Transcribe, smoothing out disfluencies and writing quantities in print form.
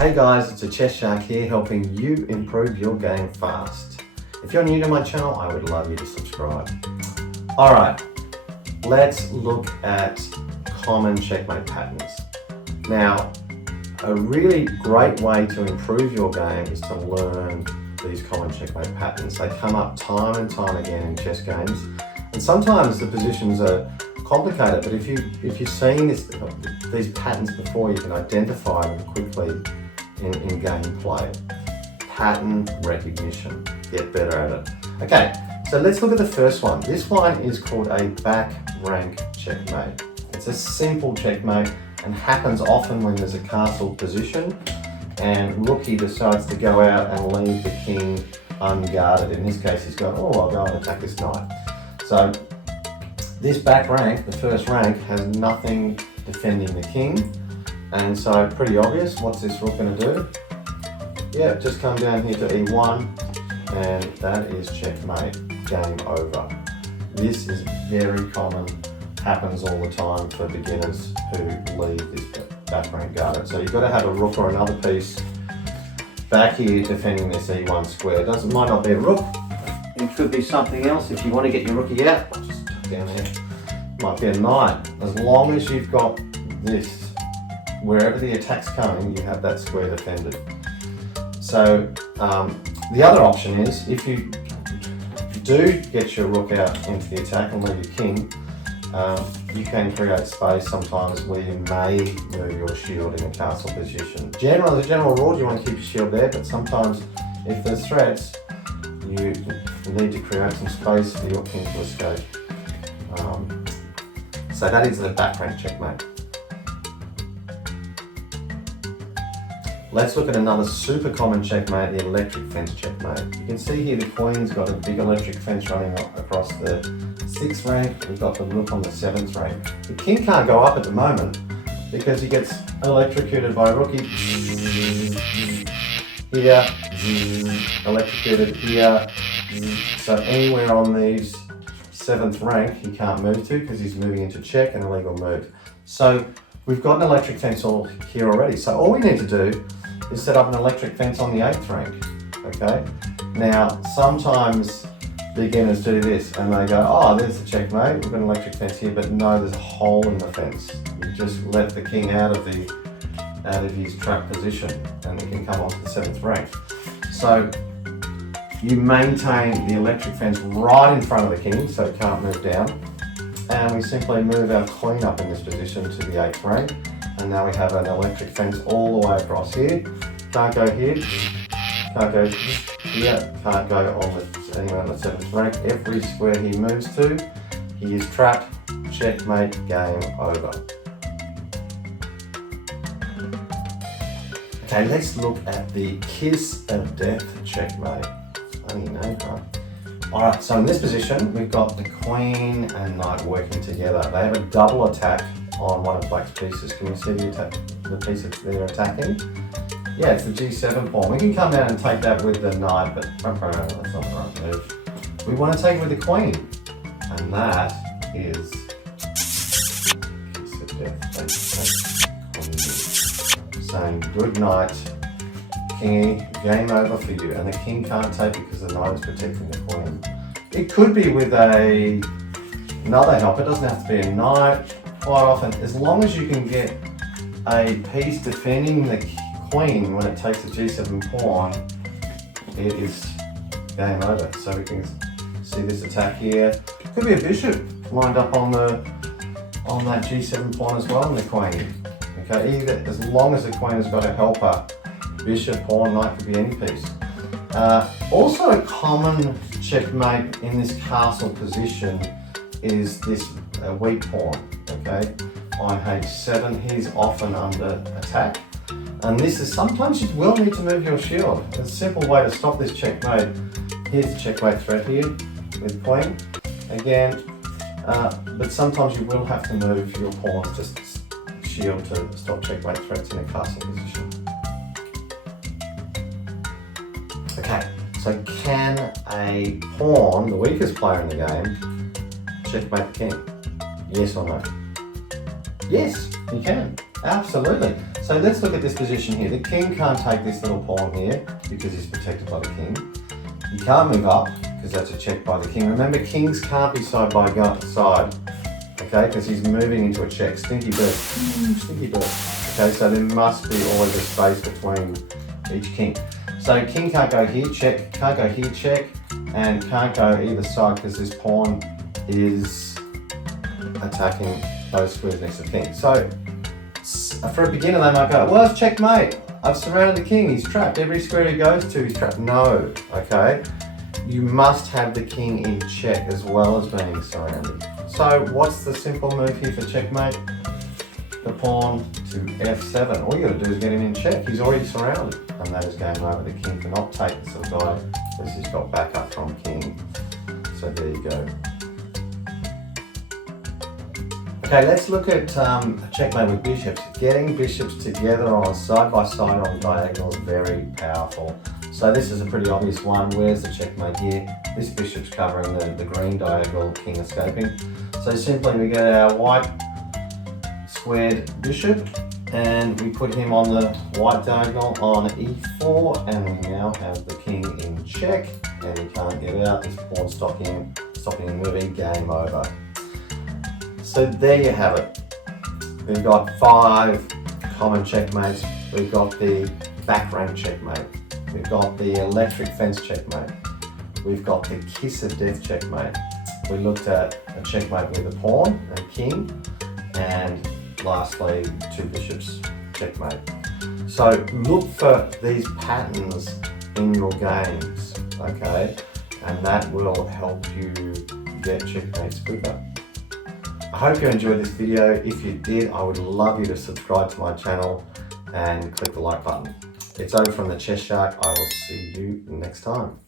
Hey guys, it's a Chess Shark here helping you improve your game fast. If you're new to my channel, I would love you to subscribe. Alright, let's look at common checkmate patterns. Now, a really great way to improve your game is to learn these common checkmate patterns. They come up time and time again in chess games, and sometimes the positions are complicated, but if you've seen these patterns before, you can identify them quickly in gameplay. Pattern recognition, get better at it. Okay, so let's look at the first one. This one is called a back rank checkmate. It's a simple checkmate and happens often when there's a castle position and rookie decides to go out and leave the king unguarded. In this case, he's going, oh, I'll go and attack this knight. So this back rank, the first rank, has nothing defending the king, and so pretty obvious. What's this rook going to do? Yeah, just come down here to e1, and that is checkmate, game over. This is very common, happens all the time for beginners who leave this back rank guarded. So you've got to have a rook or another piece back here defending this e1 square. Might not be a rook, it could be something else. If you want to get your rookie out, just down there, might be a knight. As long as you've got this, wherever the attack's coming, you have that square defended. So the other option is, if you do get your rook out into the attack and leave your king, you can create space sometimes where you may move your shield in a castle position. As a general rule, you want to keep your shield there, but sometimes if there's threats, you need to create some space for your king to escape. So that is the back rank checkmate. Let's look at another super common checkmate, the electric fence checkmate. You can see here the queen's got a big electric fence running across the 6th rank. We've got the rook on the 7th rank. The king can't go up at the moment because he gets electrocuted by rookie. Here, electrocuted here. So anywhere on these 7th rank he can't move to because he's moving into check, an illegal move. So we've got an electric fence all here already. So all we need to do is set up an electric fence on the 8th rank, okay? Now, sometimes beginners do this and they go, oh, there's the checkmate, we've got an electric fence here, but no, there's a hole in the fence. You just let the king out of his trap position and he can come onto the 7th rank. So you maintain the electric fence right in front of the king so it can't move down, and we simply move our queen up in this position to the 8th rank, and now we have an electric fence all the way across here. Can't go here, can't go here, can't go anywhere on the 7th rank. Every square he moves to, he is trapped. Checkmate, game over. Okay, let's look at the kiss of death checkmate. Funny name, right? Alright, so in this position, we've got the queen and knight working together. They have a double attack on one of black's pieces. Can you see the piece that they're attacking? Yeah, it's the g7 pawn. We can come down and take that with the knight, but that's not the right move. We want to take it with the queen, and that is kiss of death. Saying good night, kingy, game over for you, and the king can't take it because the knight is protecting the queen. It could be with another help. It doesn't have to be a knight. Quite often, as long as you can get a piece defending the queen when it takes the g7 pawn, it is game over. So we can see this attack here. Could be a bishop lined up on that g7 pawn as well, and the queen. Okay, either as long as the queen has got a helper, bishop, pawn, knight, could be any piece. Also a common checkmate in this castle position is this weak pawn, okay? On h7, he's often under attack. And this is, sometimes you will need to move your shield. A simple way to stop this checkmate, here's the checkmate threat here with queen. Again, but sometimes you will have to move your pawns to shield to stop checkmate threats in a castle position. Okay, so can a pawn, the weakest player in the game, checkmate the king? Yes or no? Yes, you can. Absolutely. So let's look at this position here. The king can't take this little pawn here because he's protected by the king. He can't move up because that's a check by the king. Remember, kings can't be side by side, okay, because he's moving into a check. Stinky bird, stinky bird. Okay, so there must be always a space between each king. So king can't go here, check, can't go here, check, and can't go either side because this pawn is attacking those squares next to the king. So for a beginner, they might go, well, it's checkmate. I've surrounded the king, he's trapped. Every square he goes to, he's trapped. No, okay? You must have the king in check as well as being surrounded. So what's the simple move here for checkmate? The pawn to f7. All you gotta do is get him in check. He's already surrounded. And that is game over. The king cannot take this little guy because he's got backup from king. So there you go. Okay, let's look at checkmate with bishops. Getting bishops together on side by side on diagonal is very powerful. So this is a pretty obvious one. Where's the checkmate here? This bishop's covering the green diagonal, king escaping. So simply we get our white squared bishop and we put him on the white diagonal on e4, and we now have the king in check and he can't get out. This pawn stopping him moving, game over. So there you have it. We've got 5 common checkmates. We've got the back rank checkmate. We've got the electric fence checkmate. We've got the kiss of death checkmate. We looked at a checkmate with a pawn and king, and lastly 2 bishops checkmate. So look for these patterns in your games, okay? And that will help you get checkmates quicker. I hope you enjoyed this video. If you did, I would love you to subscribe to my channel and click the like button. It's over from the Chess Shark. I will see you next time.